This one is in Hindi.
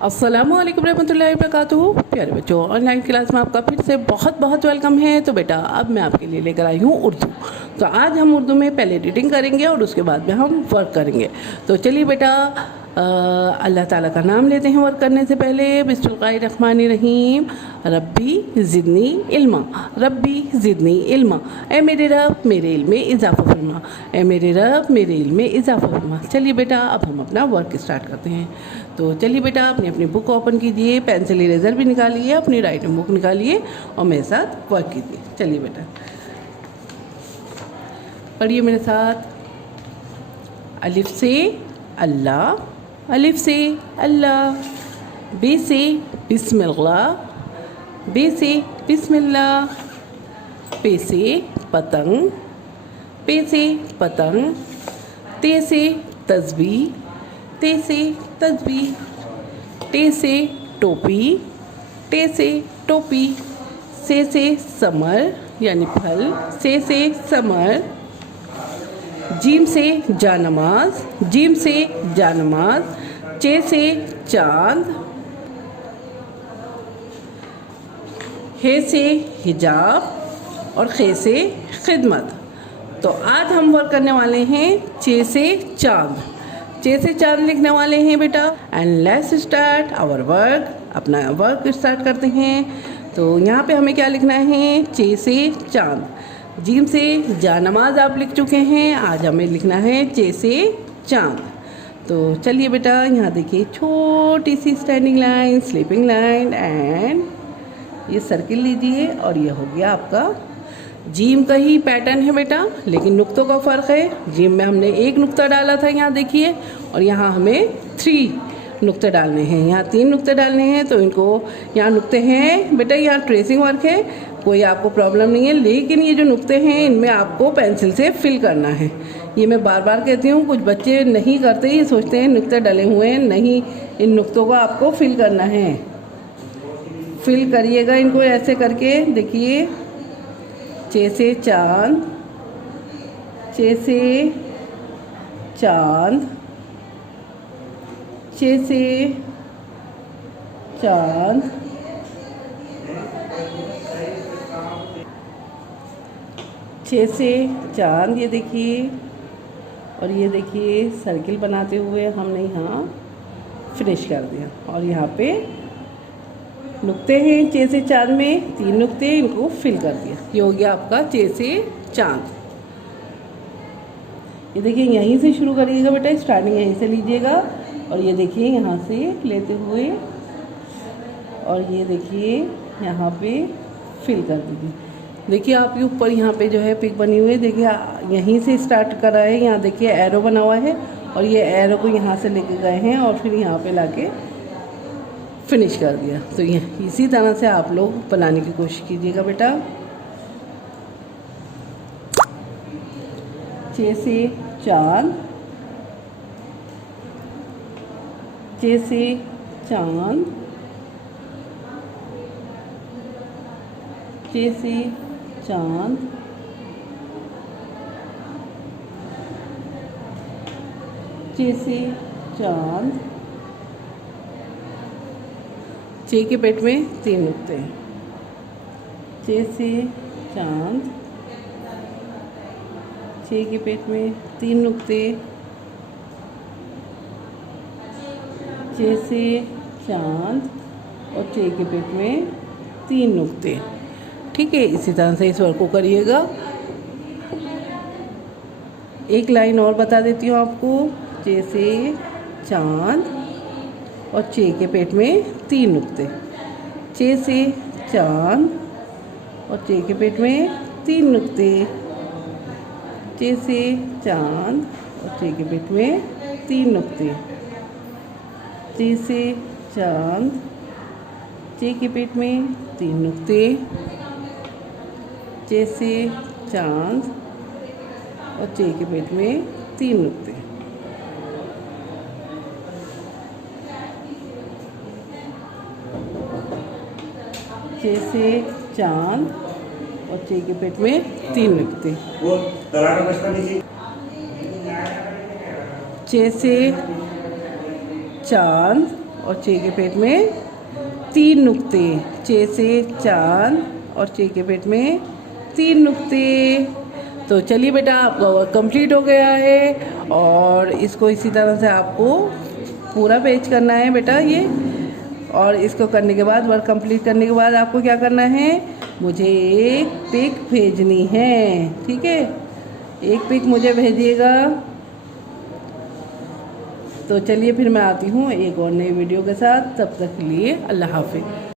अस्सलामुअलैकुम रहमतुल्लाहि वबरकातुहू। प्यारे बच्चों, ऑनलाइन क्लास में आपका फिर से बहुत बहुत वेलकम है। तो बेटा अब मैं आपके लिए लेकर आई हूँ उर्दू। तो आज हम उर्दू में पहले रीडिंग करेंगे और उसके बाद में हम वर्क करेंगे। तो चलिए बेटा अल्लाह ताला का नाम लेते हैं वर्क करने से पहले। बिस्मिल्लाहिर्रहमानिर्रहीम। रब्बी ज़िदनी इल्मा, रब्बी ज़िदनी इल्मा। ए मेरे रब मेरे इल्म में इजाफ़ा फरमा, ए मेरे रब मेरे इल्म में इजाफ़ा फरमा। चलिए बेटा अब हम अपना वर्क स्टार्ट करते हैं। तो चलिए बेटा अपनी अपनी बुक ओपन कीजिए, पेंसिल इरेज़र भी निकालिए, अपनी राइटिंग बुक निकालिए और मेरे साथ वर्क कीजिए। चलिए बेटा पढ़िए मेरे साथ। अलिफ से अल्लाह, अलिफ से अल्लाह। बे से बिस्मिल्लाह, बे से बिस्मिल्लाह। पे से पतंग, पे से पतंग। ते से तस्बीह, ते से तस्बीह। टे से टोपी, टे से टोपी। से समर यानी फल, से समर। जीम से जानमाज, जीम से जानमाज। चे से चाँद, हे से हिजाब और खे से खिदमत। तो आज हम वर्क करने वाले हैं चे से चाँद। चे से चाँद लिखने वाले हैं बेटा। And let's start our work. अपना वर्क स्टार्ट करते हैं। तो यहाँ पे हमें क्या लिखना है? चे से चाँद। जीम से जानमाज आप लिख चुके हैं, आज हमें लिखना है चे से चाँद। तो चलिए बेटा यहाँ देखिए छोटी सी standing line, sleeping line and ये सर्किल लीजिए और ये हो गया आपका जीम का ही पैटर्न है बेटा, लेकिन नुक्तों का फ़र्क है। जीम में हमने एक नुक्ता डाला था यहाँ देखिए, और यहाँ हमें 3 नुक्ते डालने हैं। यहाँ 3 नुक्ते डालने हैं। तो इनको यहाँ नुक्ते हैं बेटा, यहाँ ट्रेसिंग वर्क है, कोई आपको प्रॉब्लम नहीं है। लेकिन ये जो नुक्ते हैं इनमें आपको पेंसिल से फिल करना है। ये मैं बार बार कहती हूँ, कुछ बच्चे नहीं करते, ये सोचते हैं नुक्ते डले हुए हैं। नहीं, इन नुक्तों को आपको फिल करना है। फिल करिएगा इनको ऐसे करके। देखिए चे से चाँद, चे से चाँद, चे से चाँद, चे से चाँद। ये देखिए और ये देखिए सर्किल बनाते हुए हमने यहाँ फिनिश कर दिया। और यहाँ पे नुक्ते हैं चे से चाँद में 3 नुक्ते, इनको फिल कर दिया। ये हो गया आपका चे से चाँद। ये देखिए यहीं से शुरू करिएगा बेटा, स्टार्टिंग यहीं से लीजिएगा। और ये देखिए यहाँ से लेते हुए और ये देखिए यहाँ पे फिल कर दीजिए। देखिए आपके ऊपर यहाँ पे जो है पिक बनी हुई है, देखिए यहीं से स्टार्ट करा है। यहाँ देखिए एरो बना हुआ है और ये एरो को यहाँ से लेके गए हैं और फिर यहाँ पे लाके फिनिश कर दिया। तो ये इसी तरह से आप लोग बनाने की कोशिश कीजिएगा बेटा। चे से चाँद, चे से चाँद, चे से चाँद, चे से चाँद। चे के पेट में 3 नुक्ते। चे से चाँद, चे के पेट में 3 नुक्ते। चे से चाँद और चे के पेट में 3 नुक्ते। ठीक है, इसी तरह से इस वर्क को करिएगा। एक लाइन और बता देती हूँ आपको। चे से चाँद और चे के पेट में 3 नुक्ते। चे से चाँद और चे के पेट में 3 नुक्ते। चे से चाँद और चे के पेट में 3 नुक्ते। चे से चाँद, चे के पेट में 3 नुक्ते। चे से चाँद और चे के पेट में 3 नुक्ते। चे से चाँद और चे के पेट में 3 नुक्ते। चे से चाँद और चे के पेट में 3 नुक्ते, चे से चांद और चे के पेट में 3 नुक्ते। तो चलिए बेटा, आपका वर्क कंप्लीट हो गया है और इसको इसी तरह से आपको पूरा पेज करना है बेटा ये। और इसको करने के बाद, वर्क कंप्लीट करने के बाद आपको क्या करना है, मुझे एक पिक भेजनी है, ठीक है। एक पिक मुझे भेजिएगा। तो चलिए फिर मैं आती हूँ एक और नई वीडियो के साथ। तब तक के लिए अल्लाह हाफिज़।